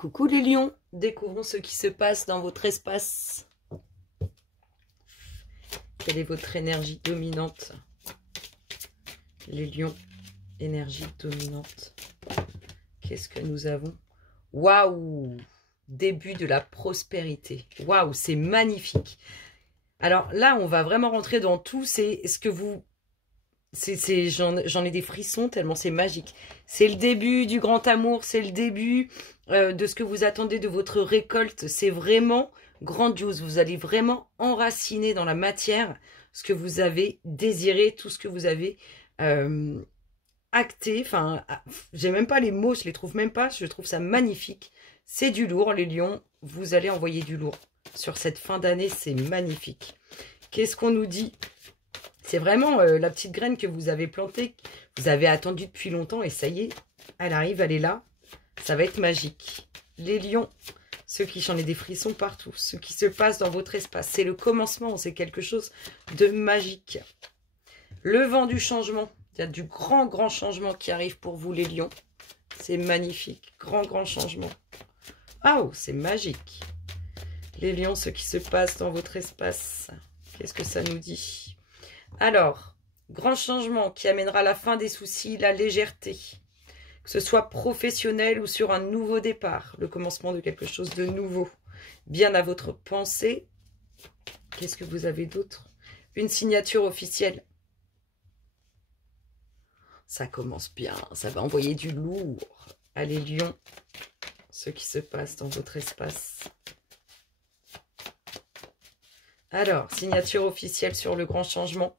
Coucou les lions, découvrons ce qui se passe dans votre espace. Quelle est votre énergie dominante? Les lions, énergie dominante. Qu'est-ce que nous avons? Waouh! Début de la prospérité. Waouh, c'est magnifique. Alors là, on va vraiment rentrer dans tout. C'est ce que vous... J'en ai des frissons tellement c'est magique. C'est le début du grand amour, c'est le début de ce que vous attendez de votre récolte. C'est vraiment grandiose. Vous allez vraiment enraciner dans la matière ce que vous avez désiré, tout ce que vous avez acté. Enfin, j'ai même pas les mots, je les trouve même pas. Je trouve ça magnifique. C'est du lourd, les lions. Vous allez envoyer du lourd sur cette fin d'année. C'est magnifique. Qu'est-ce qu'on nous dit ? C'est vraiment la petite graine que vous avez plantée, vous avez attendue depuis longtemps et ça y est, elle arrive, elle est là. Ça va être magique. Les lions, ceux qui j'en ai des frissons partout, ce qui se passe dans votre espace, c'est le commencement, c'est quelque chose de magique. Le vent du changement, il y a du grand changement qui arrive pour vous les lions. C'est magnifique, grand changement. Ah, oh, c'est magique. Les lions, ce qui se passe dans votre espace, qu'est-ce que ça nous dit ? Alors, grand changement qui amènera la fin des soucis, la légèreté, que ce soit professionnel ou sur un nouveau départ, le commencement de quelque chose de nouveau, bien à votre pensée. Qu'est-ce que vous avez d'autre? Une signature officielle. Ça commence bien, ça va envoyer du lourd. Allez lions, ce qui se passe dans votre espace. Alors, signature officielle sur le grand changement.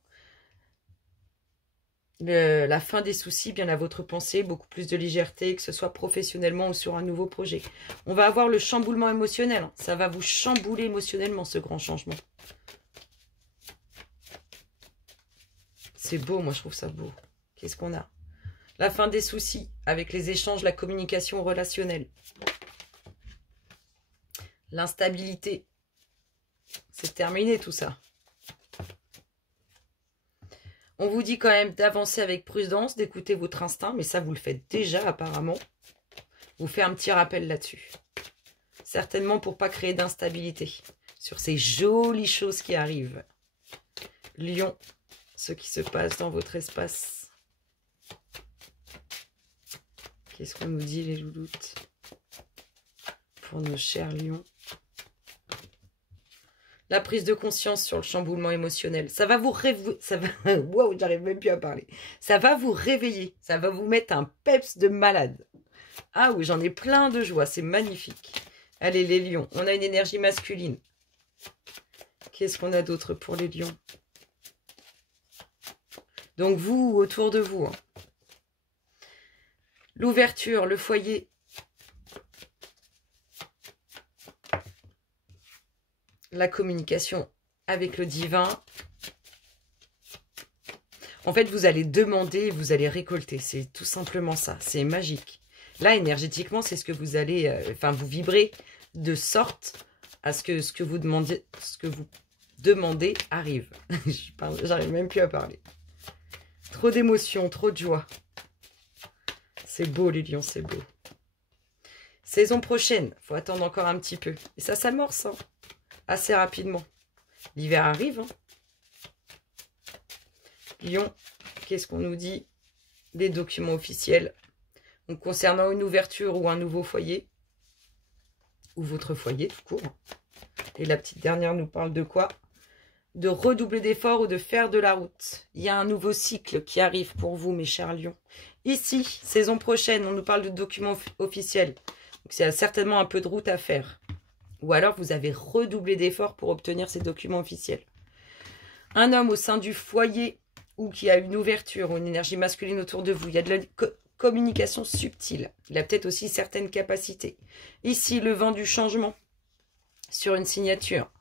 La fin des soucis, bien à votre pensée, beaucoup plus de légèreté, que ce soit professionnellement ou sur un nouveau projet. On va avoir le chamboulement émotionnel. Ça va vous chambouler émotionnellement, ce grand changement. C'est beau, moi je trouve ça beau. Qu'est-ce qu'on a? La fin des soucis, avec les échanges, la communication relationnelle. L'instabilité. C'est terminé tout ça. On vous dit quand même d'avancer avec prudence, d'écouter votre instinct, mais ça, vous le faites déjà apparemment. Vous faites un petit rappel là-dessus. Certainement pour ne pas créer d'instabilité sur ces jolies choses qui arrivent. Lion, ce qui se passe dans votre espace. Qu'est-ce qu'on nous dit les louloutes pour nos chers lions? La prise de conscience sur le chamboulement émotionnel. Ça va vous réveiller. Ça va... Wow, j'arrive même plus à parler. Ça va vous réveiller. Ça va vous mettre un peps de malade. Ah oui, j'en ai plein de joie. C'est magnifique. Allez, les lions. On a une énergie masculine. Qu'est-ce qu'on a d'autre pour les lions? Donc, vous, autour de vous. Hein. L'ouverture, le foyer. La communication avec le divin. En fait, vous allez demander, vous allez récolter. C'est tout simplement ça. C'est magique. Là, énergétiquement, c'est ce que vous allez... vous vibrez de sorte à ce que vous demandez arrive. J'arrive même plus à parler. Trop d'émotions, trop de joie. C'est beau, les lions, c'est beau. Saison prochaine. Il faut attendre encore un petit peu. Et ça s'amorce, hein. Assez rapidement. L'hiver arrive. Hein. Lion, qu'est-ce qu'on nous dit? Des documents officiels. Donc, concernant une ouverture ou un nouveau foyer. Ou votre foyer, tout court. Et la petite dernière nous parle de quoi? De redoubler d'efforts ou de faire de la route. Il y a un nouveau cycle qui arrive pour vous, mes chers lions. Ici, saison prochaine, on nous parle de documents officiels. Donc, c'est certainement un peu de route à faire. Ou alors, vous avez redoublé d'efforts pour obtenir ces documents officiels. Un homme au sein du foyer ou qui a une ouverture ou une énergie masculine autour de vous. Il y a de la communication subtile. Il a peut-être aussi certaines capacités. Ici, le vent du changement sur une signature.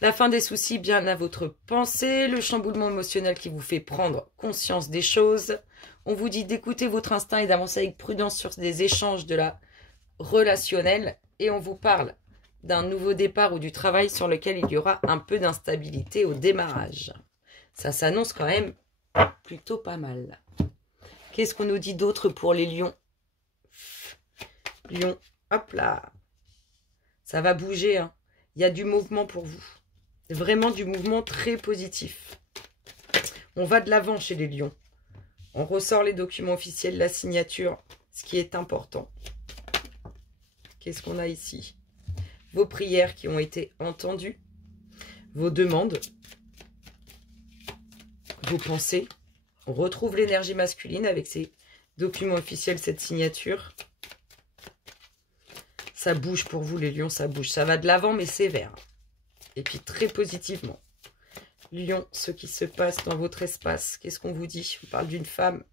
La fin des soucis bien à votre pensée. Le chamboulement émotionnel qui vous fait prendre conscience des choses. On vous dit d'écouter votre instinct et d'avancer avec prudence sur des échanges de la relationnelle. Et on vous parle d'un nouveau départ ou du travail sur lequel il y aura un peu d'instabilité au démarrage. Ça s'annonce quand même plutôt pas mal. Qu'est-ce qu'on nous dit d'autre pour les lions? Lions, Hop là. Ça va bouger. Hein. Il y a du mouvement pour vous. Vraiment du mouvement très positif. On va de l'avant chez les lions. On ressort les documents officiels, la signature, ce qui est important. Qu'est-ce qu'on a ici? Vos prières qui ont été entendues. Vos demandes. Vos pensées. On retrouve l'énergie masculine avec ces documents officiels, cette signature. Ça bouge pour vous les lions, ça bouge. Ça va de l'avant mais sévère. Et puis très positivement. Lion, ce qui se passe dans votre espace. Qu'est-ce qu'on vous dit? On parle d'une femme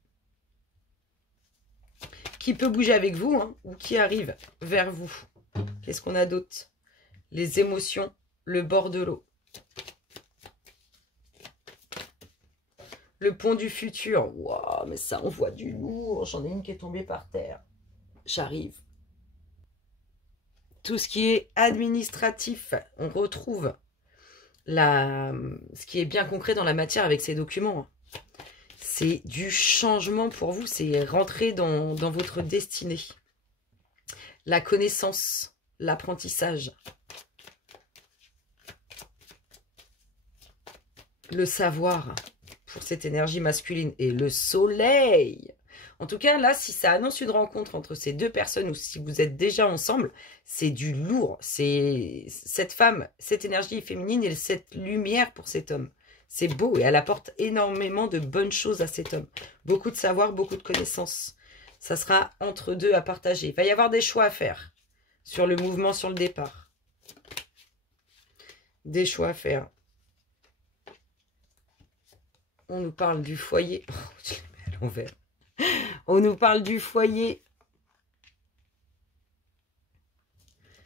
qui peut bouger avec vous hein, ou qui arrive vers vous. Qu'est-ce qu'on a d'autre? Les émotions, le bord de l'eau. Le pont du futur. Waouh, mais ça, on voit du lourd. J'en ai une qui est tombée par terre. J'arrive. Tout ce qui est administratif, on retrouve ce qui est bien concret dans la matière avec ces documents. C'est du changement pour vous, c'est rentrer dans votre destinée. La connaissance, l'apprentissage. Le savoir pour cette énergie masculine. Et le soleil. En tout cas, là, si ça annonce une rencontre entre ces deux personnes ou si vous êtes déjà ensemble, c'est du lourd. C'est cette femme, cette énergie féminine et cette lumière pour cet homme. C'est beau et elle apporte énormément de bonnes choses à cet homme. Beaucoup de savoir, beaucoup de connaissances. Ça sera entre deux à partager. Il va y avoir des choix à faire sur le mouvement, sur le départ. Des choix à faire. On nous parle du foyer. Oh, je l'ai mis à l'envers. On nous parle du foyer.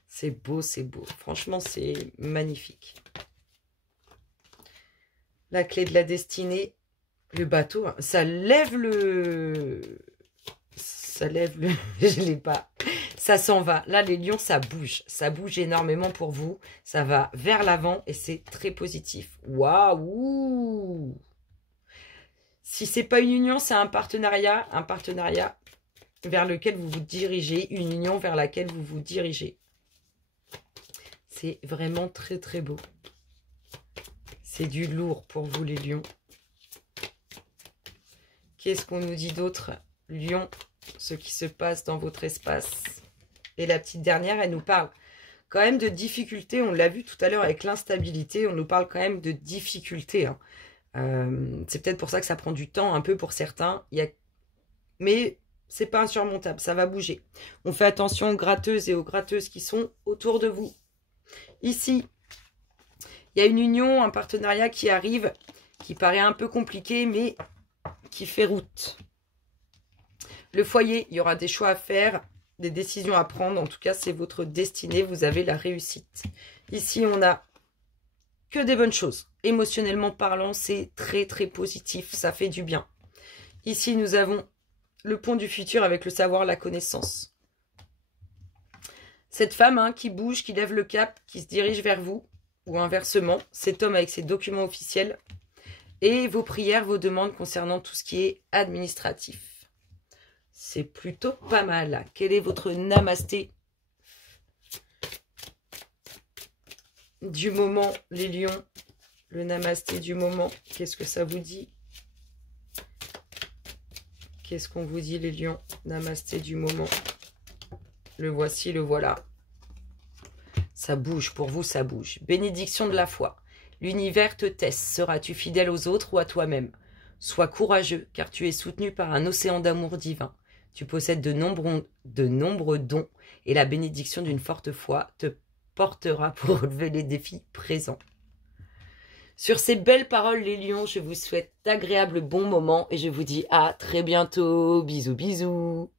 C'est beau, c'est beau. Franchement, c'est magnifique. La clé de la destinée. Le bateau. Ça lève le... Ça lève le... Je l'ai pas. Ça s'en va. Là, les lions, ça bouge. Ça bouge énormément pour vous. Ça va vers l'avant et c'est très positif. Waouh! Si c'est pas une union, c'est un partenariat vers lequel vous vous dirigez, une union vers laquelle vous vous dirigez. C'est vraiment très très beau. C'est du lourd pour vous les lions. Qu'est-ce qu'on nous dit d'autre? Lion, ce qui se passe dans votre espace. Et la petite dernière, elle nous parle quand même de difficultés. On l'a vu tout à l'heure avec l'instabilité, on nous parle quand même de difficultés. Hein. C'est peut-être pour ça que ça prend du temps un peu pour certains. Mais c'est pas insurmontable, ça va bouger. On fait attention aux gratteuses et aux gratteuses qui sont autour de vous. Ici, il y a une union, un partenariat qui arrive, qui paraît un peu compliqué, mais qui fait route. Le foyer, il y aura des choix à faire, des décisions à prendre. En tout cas, c'est votre destinée, vous avez la réussite. Ici, on a que des bonnes choses. Émotionnellement parlant, c'est très très positif, ça fait du bien. Ici, nous avons le pont du futur avec le savoir, la connaissance. Cette femme hein, qui bouge, qui lève le cap, qui se dirige vers vous, ou inversement, cet homme avec ses documents officiels, et vos prières, vos demandes concernant tout ce qui est administratif. C'est plutôt pas mal. Quel est votre namasté du moment, les lions? Le namasté du moment, qu'est-ce que ça vous dit? Qu'est-ce qu'on vous dit les lions? Namasté du moment. Le voici, le voilà. Ça bouge, pour vous ça bouge. Bénédiction de la foi. L'univers te teste. Seras-tu fidèle aux autres ou à toi-même? Sois courageux, car tu es soutenu par un océan d'amour divin. Tu possèdes de nombreux dons et la bénédiction d'une forte foi te portera pour relever les défis présents. Sur ces belles paroles, les lions, je vous souhaite d'agréables bons moments et je vous dis à très bientôt. Bisous, bisous.